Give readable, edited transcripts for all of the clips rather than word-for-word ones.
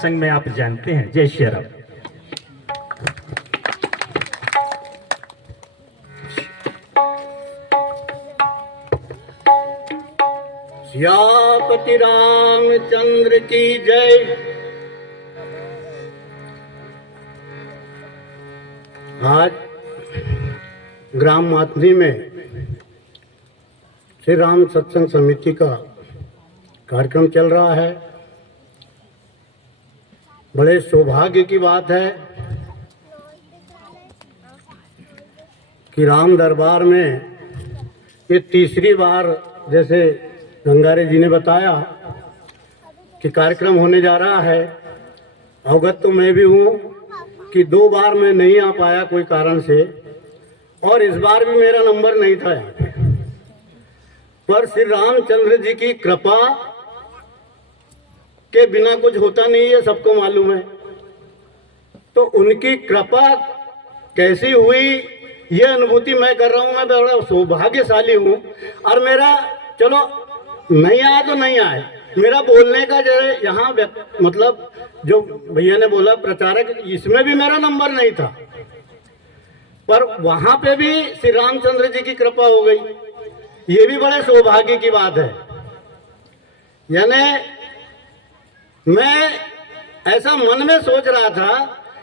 सत्संग में आप जानते हैं। जय श्री राम। सियापति रामचंद्र की जय। आज ग्राम माथनी में श्री राम सत्संग समिति का कार्यक्रम चल रहा है। बड़े सौभाग्य की बात है कि राम दरबार में ये तीसरी बार, जैसे गंगारे जी ने बताया कि कार्यक्रम होने जा रहा है। अवगत तो मैं भी हूँ कि 2 बार मैं नहीं आ पाया कोई कारण से, और इस बार भी मेरा नंबर नहीं था यहाँ पे। पर श्री रामचंद्र जी की कृपा के बिना कुछ होता नहीं है, सबको मालूम है। तो उनकी कृपा कैसी हुई ये अनुभूति मैं कर रहा हूँ। मैं बड़ा सौभाग्यशाली हूँ। और मेरा, चलो नहीं आया तो नहीं आए, मेरा बोलने का जो यहाँ मतलब जो भैया ने बोला प्रचारक, इसमें भी मेरा नंबर नहीं था, पर वहां पे भी श्री रामचंद्र जी की कृपा हो गई। ये भी बड़े सौभाग्य की बात है। यानी मैं ऐसा मन में सोच रहा था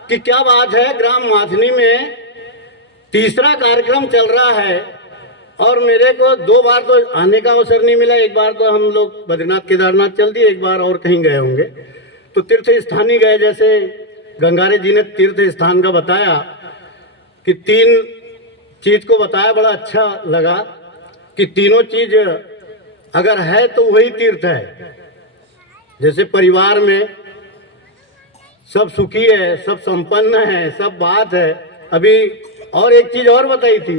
कि क्या बात है, ग्राम माथनी में तीसरा कार्यक्रम चल रहा है और मेरे को 2 बार तो आने का अवसर नहीं मिला। एक बार तो हम लोग बद्रीनाथ केदारनाथ चल दिए, एक बार और कहीं गए होंगे, तो तीर्थ स्थान ही गए। जैसे गंगारे जी ने तीर्थ स्थान का बताया कि 3 चीज को बताया, बड़ा अच्छा लगा कि तीनों चीज अगर है तो वही तीर्थ है। जैसे परिवार में सब सुखी है, सब संपन्न है, सब बात है। अभी और एक चीज और बताई थी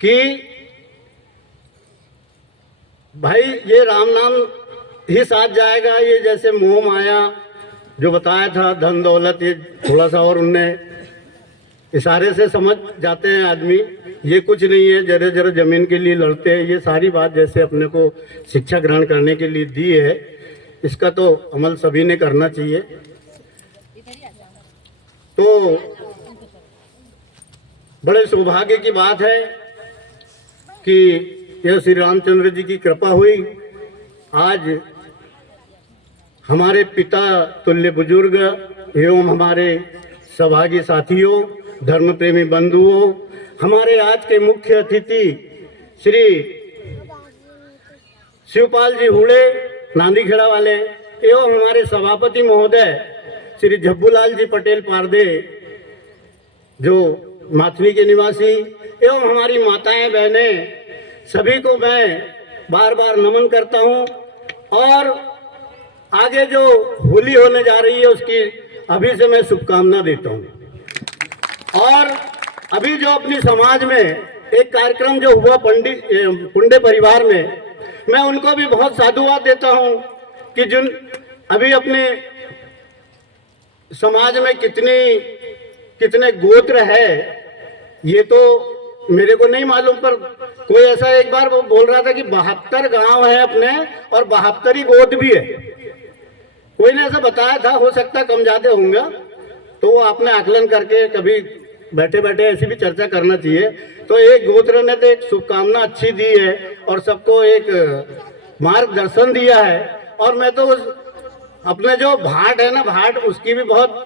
कि भाई ये राम नाम ही साथ जाएगा। ये जैसे मोह माया जो बताया था, धन दौलत, ये थोड़ा सा और उनने इशारे से समझ जाते हैं आदमी, ये कुछ नहीं है, जरा जरा जमीन के लिए लड़ते हैं। ये सारी बात जैसे अपने को शिक्षा ग्रहण करने के लिए दी है, इसका तो अमल सभी ने करना चाहिए। तो बड़े सौभाग्य की बात है कि यह श्री रामचंद्र जी की कृपा हुई। आज हमारे पिता तुल्य बुजुर्ग एवं हमारे सौभाग्य साथियों, धर्म प्रेमी बंधुओं, हमारे आज के मुख्य अतिथि श्री शिवपाल जी हुड़े नांदीखेड़ा वाले, एवं हमारे सभापति महोदय श्री झब्बूलाल जी पटेल पारदे जो माथनी के निवासी, एवं हमारी माताएं बहनें, सभी को मैं बार बार नमन करता हूं। और आगे जो होली होने जा रही है उसकी अभी से मैं शुभकामना देता हूं। और अभी जो अपनी समाज में एक कार्यक्रम जो हुआ पुंडे परिवार में, मैं उनको भी बहुत साधुवाद देता हूं कि जिन अभी अपने समाज में कितने गोत्र है ये तो मेरे को नहीं मालूम, पर कोई ऐसा एक बार वो बोल रहा था कि 72 गांव है अपने और 72 ही गोत्र भी है। कोई ने ऐसा बताया था, हो सकता कम ज्यादा होंगे, तो वो आपने आकलन करके कभी बैठे बैठे ऐसी भी चर्चा करना चाहिए। तो एक गोत्र ने तो एक शुभकामना अच्छी दी है और सबको एक मार्गदर्शन दिया है। और मैं तो उस अपने जो भाट है ना, भाट, उसकी भी बहुत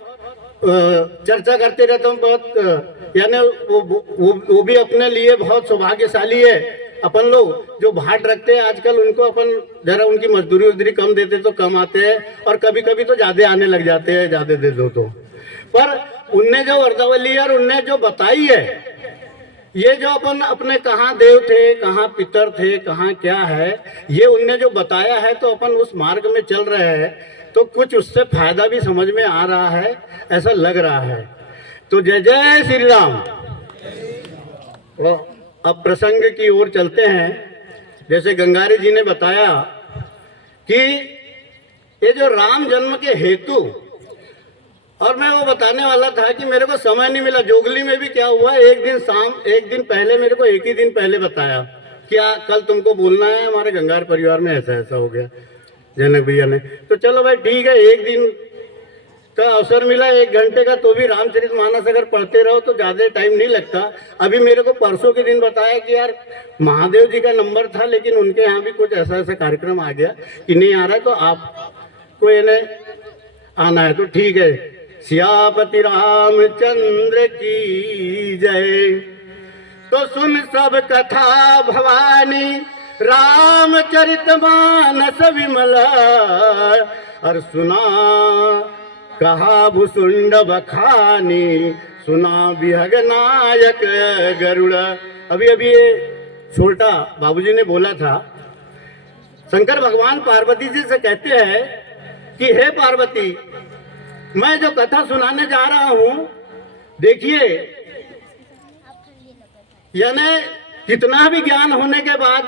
चर्चा करते रहता हूँ। बहुत यानी वो भी अपने लिए बहुत सौभाग्यशाली है। अपन लोग जो भाट रखते हैं आजकल, उनको अपन जरा उनकी मजदूरी उजदूरी कम देते तो कम आते हैं, और कभी कभी तो ज्यादा आने लग जाते हैं, ज्यादा दे दो तो। पर उनने जो वर्तावली और उनने जो बताई है, ये जो अपन अपने कहाँ देव थे, कहाँ पितर थे, कहाँ क्या है, ये उनने जो बताया है, तो अपन उस मार्ग में चल रहे हैं, तो कुछ उससे फायदा भी समझ में आ रहा है, ऐसा लग रहा है। तो जय जय श्री राम। अब प्रसंग की ओर चलते हैं। जैसे गंगारी जी ने बताया कि ये जो राम जन्म के हेतु, और मैं वो बताने वाला था कि मेरे को समय नहीं मिला। जोगली में भी क्या हुआ, एक दिन पहले मेरे को, एक ही दिन पहले बताया क्या कल तुमको बोलना है, हमारे गंगार परिवार में ऐसा ऐसा हो गया जनक भैया ने। तो चलो भाई ठीक है, एक दिन का अवसर मिला 1 घंटे का, तो भी रामचरितमानस अगर पढ़ते रहो तो ज़्यादा टाइम नहीं लगता। अभी मेरे को परसों के दिन बताया कि यार महादेव जी का नंबर था, लेकिन उनके यहाँ भी कुछ ऐसा ऐसा कार्यक्रम आ गया कि नहीं आ रहा है, तो आपको इन्हें आना है। तो ठीक है, सियापति रामचंद्र की जय। तो सुन सब कथा भवानी रामचरितमानस विमला, और सुना कहा भुसुंड बखानी, सुना विहग नायक गरुड़। अभी अभी ये छोटा बाबूजी ने बोला था, शंकर भगवान पार्वती जी से कहते हैं कि हे पार्वती, मैं जो कथा सुनाने जा रहा हूं, देखिए यानी कितना भी ज्ञान होने के बाद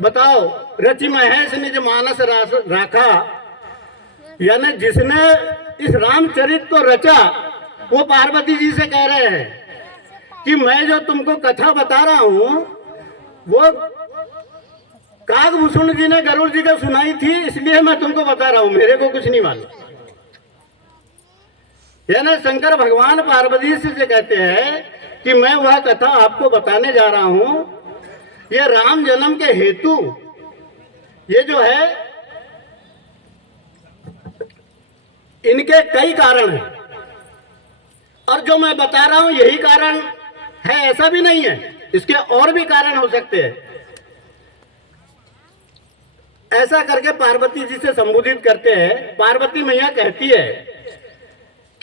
बताओ, रचि महेश निज मानस राखा, यानी जिसने इस रामचरित को रचा वो पार्वती जी से कह रहे हैं कि मैं जो तुमको कथा बता रहा हूं वो काकभूषण जी ने गरुड़ जी को सुनाई थी, इसलिए मैं तुमको बता रहा हूं, मेरे को कुछ नहीं मालूम। यानी शंकर भगवान पार्वती जी से कहते हैं कि मैं वह कथा आपको बताने जा रहा हूं, ये राम जन्म के हेतु ये जो है इनके कई कारण हैं, और जो मैं बता रहा हूं यही कारण है ऐसा भी नहीं है, इसके और भी कारण हो सकते हैं। ऐसा करके पार्वती जी से संबोधित करते हैं। पार्वती मैया कहती है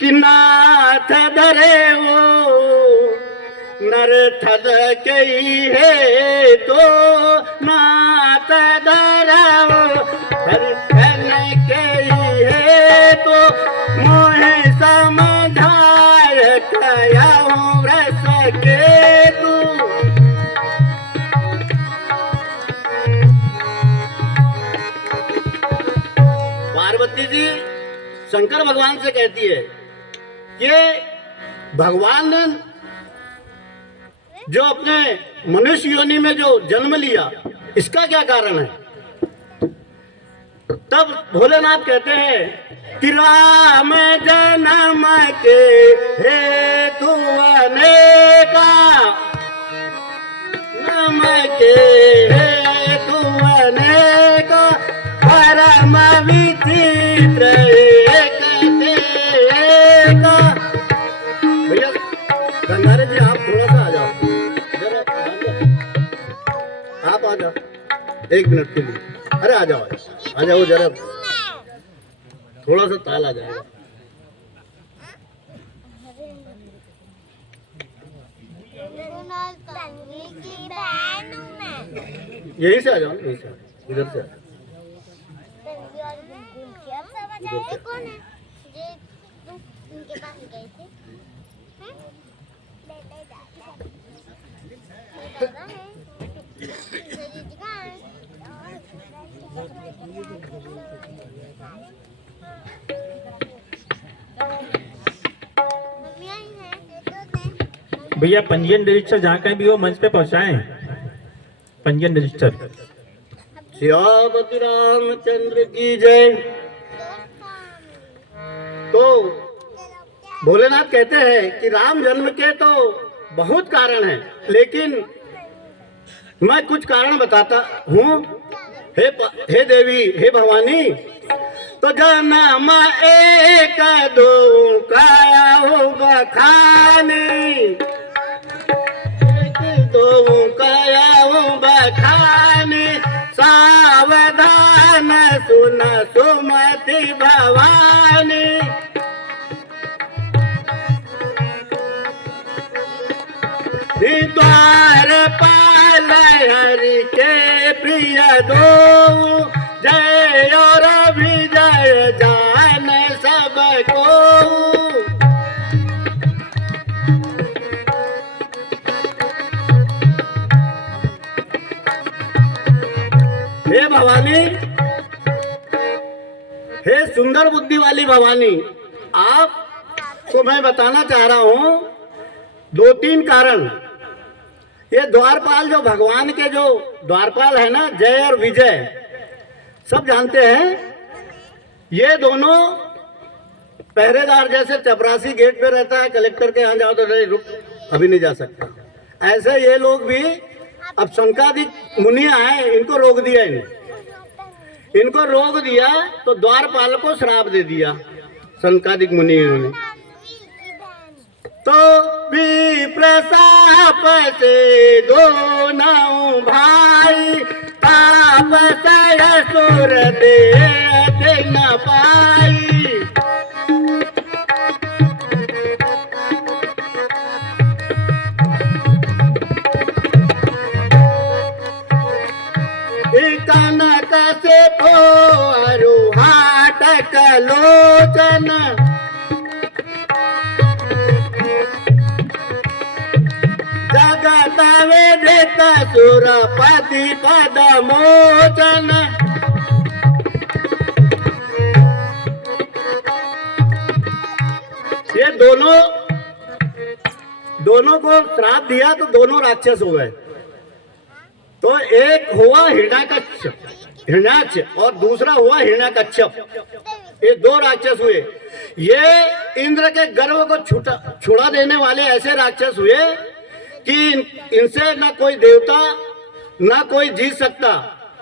कि नाथ धरे वो नर थद कई है, तो नाथ धराओ हरिधन कई है, तो मोहे समझाय कयाऊं रस के तू। पार्वती जी शंकर भगवान से कहती है कि भगवान ने जो अपने मनुष्य योनि में जो जन्म लिया, इसका क्या कारण है। तब भोलेनाथ कहते हैं कि राम जन्म के हेतु अनेका, नम के हेतु अनेका, परम विचित्र एक का। भैया गंगारे जी आप थोड़ा सा आ जाओ, आप आ जाओ 1 मिनट के लिए। अरे आ जाओ जरा, थोड़ा सा ताल आ जाएगा। यहीं से आ जाओ, यहीं से इधर से भैया पंजीयन रजिस्टर जहाँ कहीं भी हो मंच पे पहुँचाएं, पंजीयन रजिस्टर। सियापति रामचंद्र की जय। तो भोलेनाथ कहते हैं कि राम जन्म के तो बहुत कारण हैं, लेकिन मैं कुछ कारण बताता हूँ। हे देवी, हे भवानी, तो जन्म एक दो काया हो बखानी, एक दो काया हो बखानी, सावधान सुन सुमति भवानी। द्वार पाल हरि के प्रिय दो, जय और विजय जान सबको। हे भवानी, हे सुंदर बुद्धि वाली भवानी, आपको मैं बताना चाह रहा हूं 2-3 कारण। ये द्वारपाल जो भगवान के जो द्वारपाल है ना, जय और विजय, सब जानते हैं। ये दोनों पहरेदार जैसे चपरासी गेट पे रहता है, कलेक्टर के यहाँ जाओ तो नहीं रुक, अभी नहीं जा सकता, ऐसे ये लोग भी अब शंकादिक मुनिया है, इनको रोक दिया, इनको रोक दिया तो द्वारपाल को श्राप दे दिया शंकादिक मुनियों ने। तो विप्रशाप से दोनों भाई ताप से सुर दे न पाई। कनक से पोरु हाट कलोचन जगत वेदित सुरपति पद मोचन। ये दोनों को श्राप दिया तो दोनों राक्षस हो गए। तो एक हुआ हिरण्याक्ष और दूसरा हुआ हिरण्यकश्यप, ये दो राक्षस हुए। ये इंद्र के गर्व को छुड़ा देने वाले ऐसे राक्षस हुए कि इनसे ना कोई देवता ना कोई जीत सकता,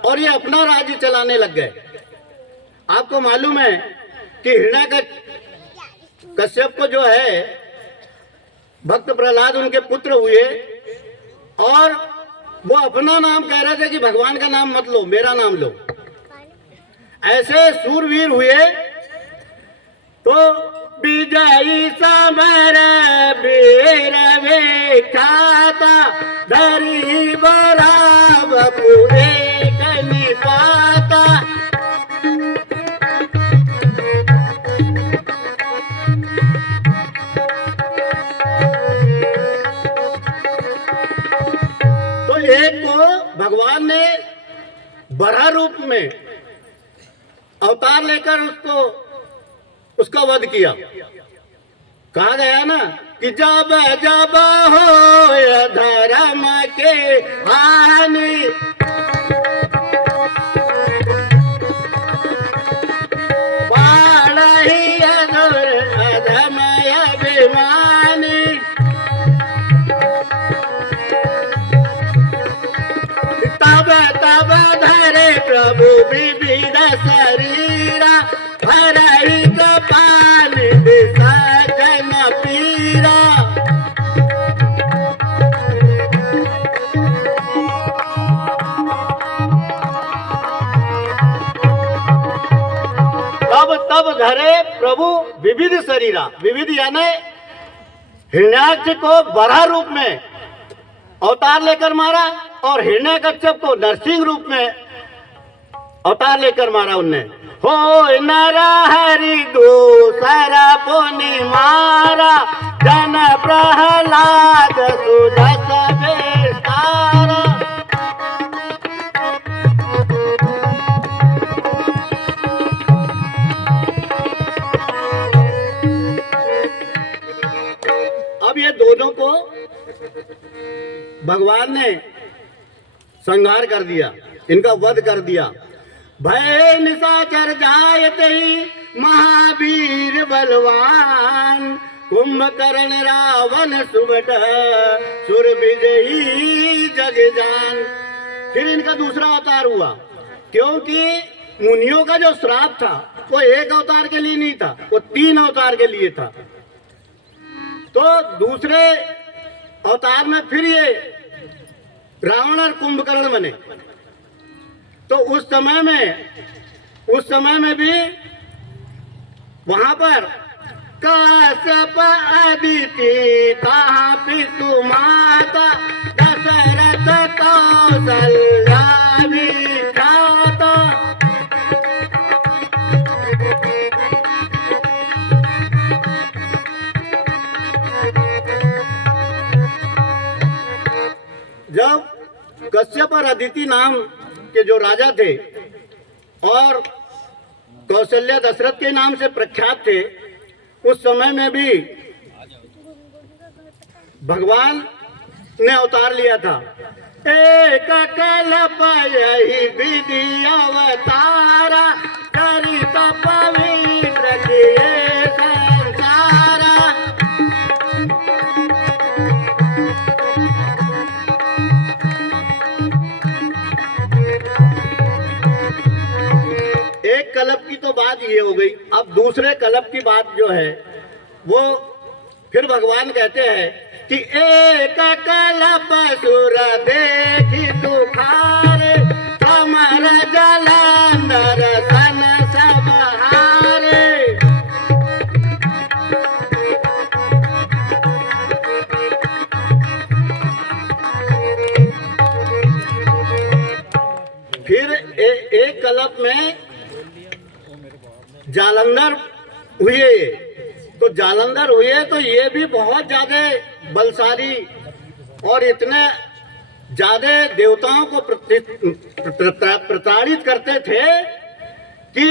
और ये अपना राज्य चलाने लग गए। आपको मालूम है कि हिरण्यकश्यप को जो है भक्त प्रहलाद उनके पुत्र हुए, और वो अपना नाम कह रहे थे कि भगवान का नाम मत लो, मेरा नाम लो। ऐसे सूरवीर हुए तो विजयी समर वीर विख्याता धरी बराब पूरे निपाता। एक को भगवान ने बराह रूप में अवतार लेकर उसका वध किया। कहा गया ना कि जब जब हो धर्म के हानि बाढ़ी अधर्म अभिमानी। तब धरे प्रभु विविध शरीरा हरहि कपाल विसर्जन पीरा। तब धरे प्रभु विविध शरीरा, विविध यानी हिरण्याक्ष को बराह रूप में अवतार लेकर मारा, और हिरण्यकश्यप को नरसिंह रूप में अवतार लेकर मारा उनने। हो नरा हरि दूसरा पुनि मारा जन प्रहलाद सुदस विस्तारा। अब ये दोनों को भगवान ने संहार कर दिया, इनका वध कर दिया। भय निशाचर जायते ही महावीर बलवान कुंभकर्ण रावण सुबट सुर विजयी जग जान। फिर इनका दूसरा अवतार हुआ, क्योंकि मुनियों का जो श्राप था वो एक अवतार के लिए नहीं था, वो 3 अवतार के लिए था। तो दूसरे अवतार में फिर ये रावण और कुंभकर्ण बने। तो उस समय में भी वहां पर कश्यप अदिति कहाँ पितु माता दशरथ कौशल्या विख्याता। जब कश्यप और अदिति नाम के जो राजा थे और कौशल्या दशरथ के नाम से प्रख्यात थे, उस समय में भी भगवान ने अवतार लिया था। एक कल्प यही विधि अवतारा चरित पवित्र किए बात ये हो गई। अब दूसरे कलप की बात जो है वो फिर भगवान कहते हैं कि एक कलप सुर देखी दुखारे, अमर जालंधर सन सब हारे। फिर एक कलप में जालंधर हुए, तो जालंधर हुए तो ये भी बहुत ज्यादा बलशाली और इतने ज्यादा देवताओं को प्रताड़ित करते थे कि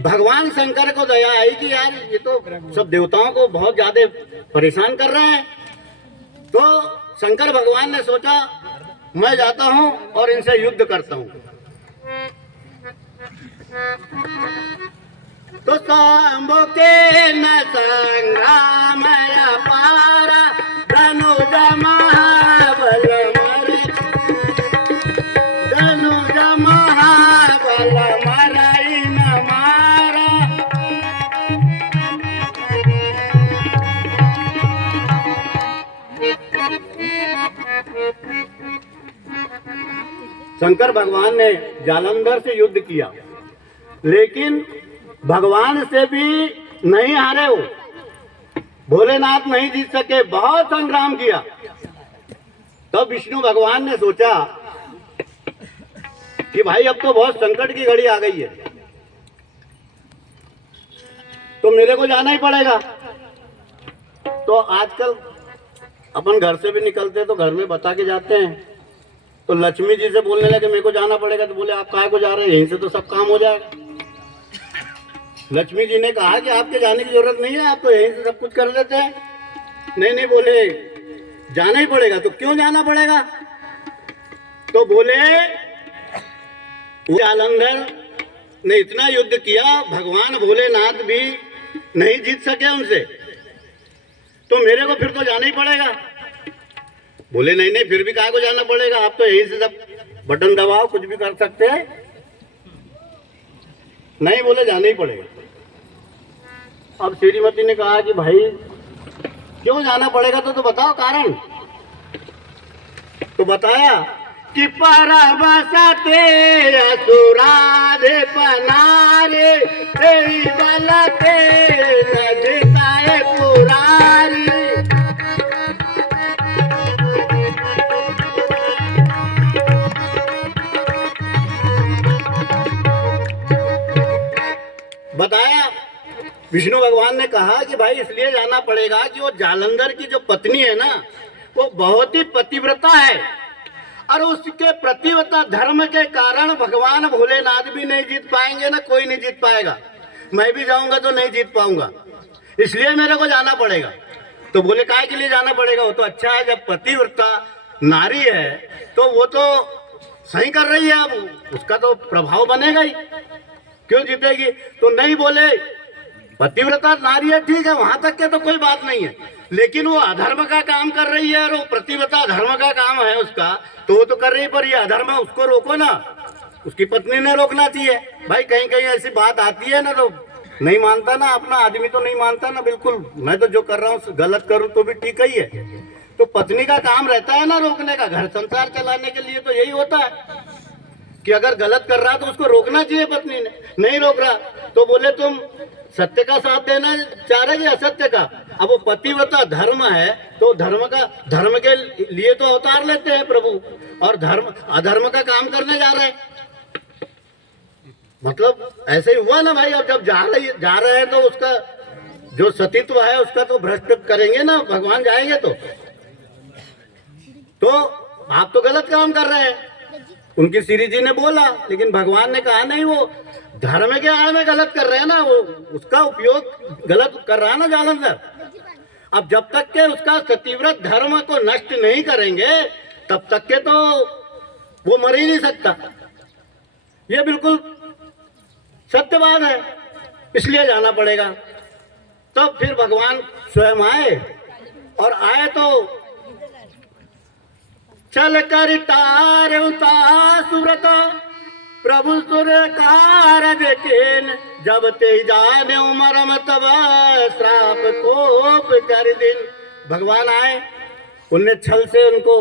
भगवान शंकर को दया आई कि यार ये तो सब देवताओं को बहुत ज्यादा परेशान कर रहे हैं। तो शंकर भगवान ने सोचा मैं जाता हूं और इनसे युद्ध करता हूं। तो सांबो के न संग्राम पारा, धनुज महाबल मरे, धनुज महाबल मरई न मारा। शंकर भगवान ने जालंधर से युद्ध किया, लेकिन भगवान से भी नहीं हारे हो, भोलेनाथ नहीं जीत सके, बहुत संग्राम किया। तब विष्णु भगवान ने सोचा कि भाई अब तो बहुत संकट की घड़ी आ गई है, तो मेरे को जाना ही पड़ेगा। तो आजकल अपन घर से भी निकलते तो घर में बता के जाते हैं। तो लक्ष्मी जी से बोलने लगे मेरे को जाना पड़ेगा, तो बोले आप काहे को जा रहे हैं, यहीं से तो सब काम हो जाएगा। लक्ष्मी जी ने कहा कि आपके जाने की जरूरत नहीं है, आप तो यहीं से सब कुछ कर लेते हैं। नहीं नहीं बोले जाना ही पड़ेगा। तो क्यों जाना पड़ेगा? तो बोले जालंधर ने इतना युद्ध किया, भगवान भोलेनाथ भी नहीं जीत सके उनसे, तो मेरे को फिर तो जाना ही पड़ेगा। बोले नहीं नहीं फिर भी काहे को जाना पड़ेगा, आप तो यहीं से सब बटन दबाओ कुछ भी कर सकते हैं। नहीं बोले जाना ही पड़ेगा। अब श्रीमती ने कहा कि भाई क्यों जाना पड़ेगा, तो बताओ कारण। तो बताया कि परबसते असुराधे पनारे, तेरी बलते नजताए पुरारी। बताया विष्णु भगवान ने कहा कि भाई इसलिए जाना पड़ेगा कि वो जालंधर की जो पत्नी है ना वो बहुत ही पतिव्रता है, और उसके पतिव्रता धर्म के कारण भगवान भोलेनाथ भी नहीं जीत पाएंगे ना, कोई नहीं जीत पाएगा। मैं भी जाऊंगा तो नहीं जीत पाऊंगा, इसलिए मेरे को जाना पड़ेगा। तो बोले काहे के लिए जाना पड़ेगा, वो तो अच्छा है, जब पतिव्रता नारी है तो वो तो सही कर रही है, अब उसका तो प्रभाव बनेगा ही, क्यों जीतेगी। तो नहीं बोले पतिव्रता नारी है ठीक है, वहां तक के तो कोई बात नहीं है, लेकिन वो अधर्म का काम कर रही है और वो पतिव्रता धर्म का काम है उसका, तो वो तो कर रही, पर ये अधर्म है उसको रोको ना, उसकी पत्नी ने रोकना चाहिए। भाई कहीं कहीं ऐसी बात आती है ना तो नहीं मानता ना, अपना आदमी तो नहीं मानता ना, बिल्कुल मैं तो जो कर रहा हूँ गलत करूँ तो भी ठीक ही है। तो पत्नी का काम रहता है ना रोकने का, घर संसार चलाने के लिए तो यही होता है कि अगर गलत कर रहा तो उसको रोकना चाहिए। पत्नी ने नहीं रोक रहा तो बोले तुम सत्य का साथ देना चाह रहे कि असत्य का। अब वो पतिव्रता धर्म है तो धर्म के लिए तो अवतार लेते हैं प्रभु, और धर्म अधर्म का काम करने जा रहे हैं, मतलब ऐसे ही हुआ ना भाई। अब जब जा रहे हैं तो उसका जो सतीत्व है उसका तो भ्रष्ट करेंगे ना, भगवान जाएंगे तो आप तो गलत काम कर रहे हैं। उनकी श्री जी ने बोला, लेकिन भगवान ने कहा नहीं, वो धर्म के आड़ में गलत कर रहे हैं ना, वो उसका उपयोग गलत कर रहा है ना जालंधर। अब जब तक के उसका सतीव्रत धर्म को नष्ट नहीं करेंगे तब तक के तो वो मर ही नहीं सकता, ये बिल्कुल सत्य बात है, इसलिए जाना पड़ेगा। तब फिर भगवान स्वयं आए, और आए तो चल कर तार सुव्रत प्रभु सुर कारज केन, जब ते जाने मरम तब श्राप कोप कर दिन। भगवान आए, उनने छल से उनको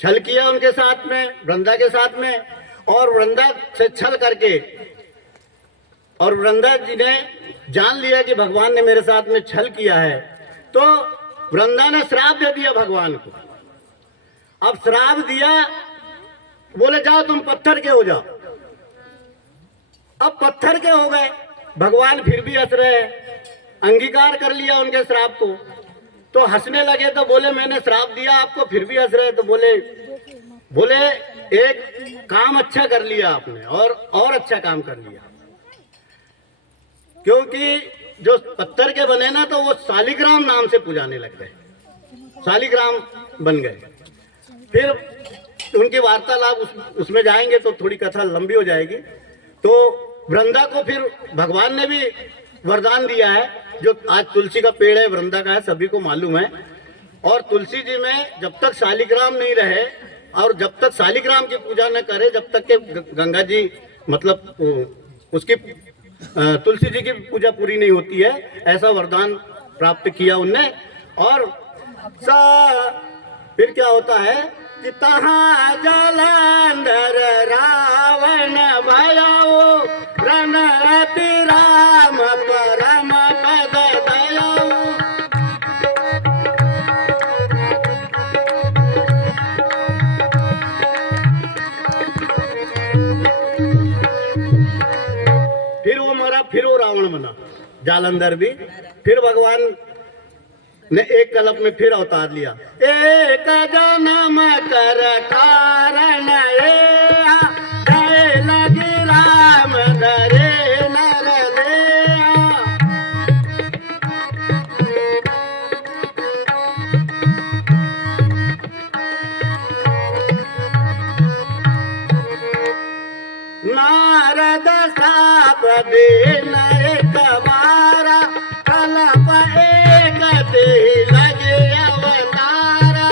छल किया उनके साथ में, वृंदा के साथ में, और वृंदा से छल करके, और वृंदा जी ने जान लिया कि भगवान ने मेरे साथ में छल किया है, तो वृंदा ने श्राप दे दिया भगवान को। अब श्राप दिया, बोले जाओ तुम पत्थर के हो जाओ। अब पत्थर के हो गए, भगवान फिर भी हंस रहे हैं, अंगीकार कर लिया उनके श्राप को। तो हंसने लगे तो बोले मैंने श्राप दिया आपको, फिर भी हंस रहे। तो बोले एक काम अच्छा कर लिया आपने, और अच्छा काम कर लिया, क्योंकि जो पत्थर के बने ना तो वो शालिग्राम नाम से पुजाने लग गए, शालिग्राम बन गए। फिर उनकी वार्तालाप उसमें जाएंगे तो थोड़ी कथा लंबी हो जाएगी। तो वृंदा को फिर भगवान ने भी वरदान दिया है, जो आज तुलसी का पेड़ है वृंदा का है, सभी को मालूम है। और तुलसी जी में जब तक शालिग्राम नहीं रहे, और जब तक शालिग्राम की पूजा न करे, जब तक के गंगा जी मतलब उसकी तुलसी जी की पूजा पूरी नहीं होती है, ऐसा वरदान प्राप्त किया उनने। और फिर क्या होता है कि तहाँ जलंधर रावण भयाओ, रणरति राम परम पद दयाओ। फिर वो मरा, फिर वो रावण बना, जालंधर भी। फिर भगवान ने एक कल्प में फिर अवतार लिया। एक जन्म कर कारण लगी राम धरे नर लेया। नारद साप देन एक बारा, कल्प एक ते लगे अवतारा।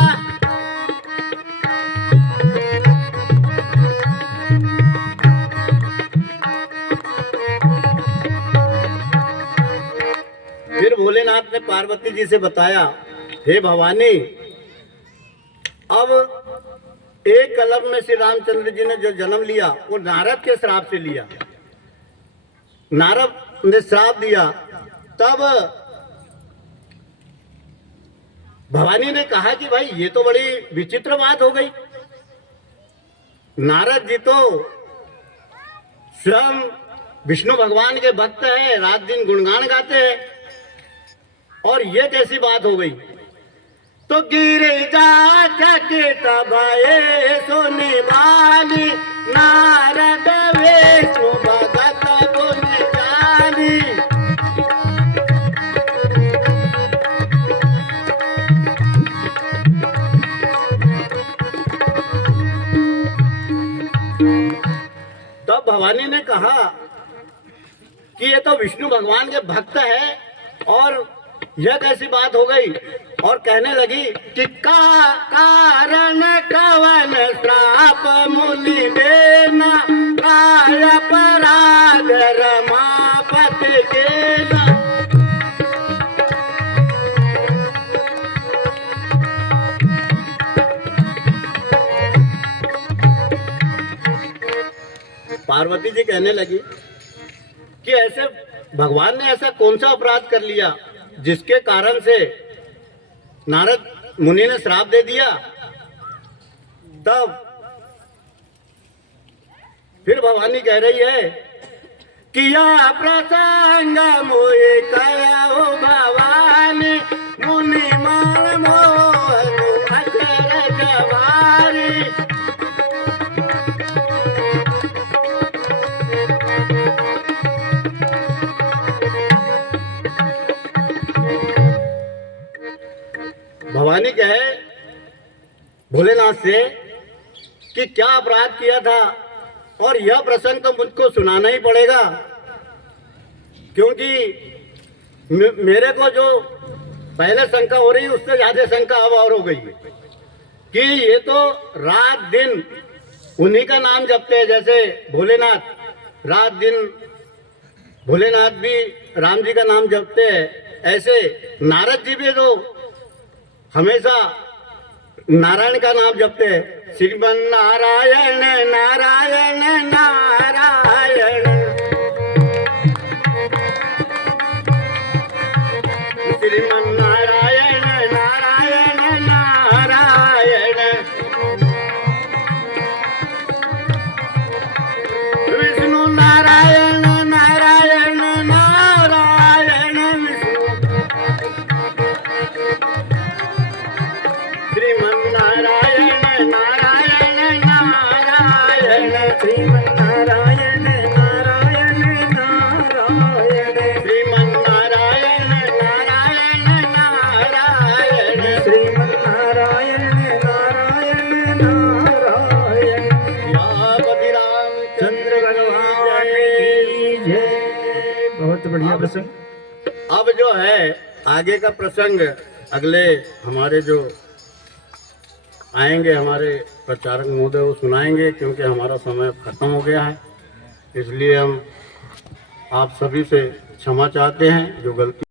फिर भोलेनाथ ने पार्वती जी से बताया, हे भवानी, अब एक कल्प में श्री रामचंद्र जी ने जो जन्म लिया वो नारद के श्राप से लिया। नारद ने श्राप दिया, तब भवानी ने कहा कि भाई ये तो बड़ी विचित्र बात हो गई। नारद जी तो स्वयं विष्णु भगवान के भक्त हैं, रात दिन गुणगान गाते हैं, और ये कैसी बात हो गई। तो गिरिजा चकित भये सुनि बानी, नारद विष्णु भगत गुण जानी। तब भवानी ने कहा कि ये तो विष्णु भगवान के भक्त है, और यह कैसी बात हो गई। और कहने लगी कि कारण कवन श्राप मुनि देना, काय अपराध रमापति केना। पार्वती जी कहने लगी कि ऐसे भगवान ने ऐसा कौन सा अपराध कर लिया जिसके कारण से नारद मुनि ने श्राप दे दिया। तब फिर भवानी कह रही है कि यह प्रसंग मोए कया हो भवानी, मुनि मान मोह अचर जवारी। भवानी कहे भोलेनाथ से कि क्या अपराध किया था, और यह प्रसंग तो मुझको सुनाना ही पड़ेगा, क्योंकि मेरे को जो पहले शंका हो रही उससे ज्यादा शंका अब और हो गई है कि ये तो रात दिन उन्हीं का नाम जपते हैं। जैसे भोलेनाथ रात दिन भोलेनाथ भी राम जी का नाम जपते हैं, ऐसे नारद जी भी तो हमेशा नारायण का नाम जपते हैं। श्रीमन नारायण नारायण नारायण, श्रीमन नारायण नारायण नारायण, विष्णु नारायण नारायण नारायण विष्णु, श्रीमन नारायण नारायण नारायण, श्रीमन नारायण नारायण नारायण, श्रीमन नारायण नारायण नारायण, श्रीमन नारायण नारायण नारायण। यावति रामचंद्र भगवान की जय। बहुत बढ़िया प्रसंग। अब जो है आगे का प्रसंग अगले हमारे जो आएंगे हमारे प्रचारक महोदय वो सुनाएंगे, क्योंकि हमारा समय खत्म हो गया है। इसलिए हम आप सभी से क्षमा चाहते हैं जो गलती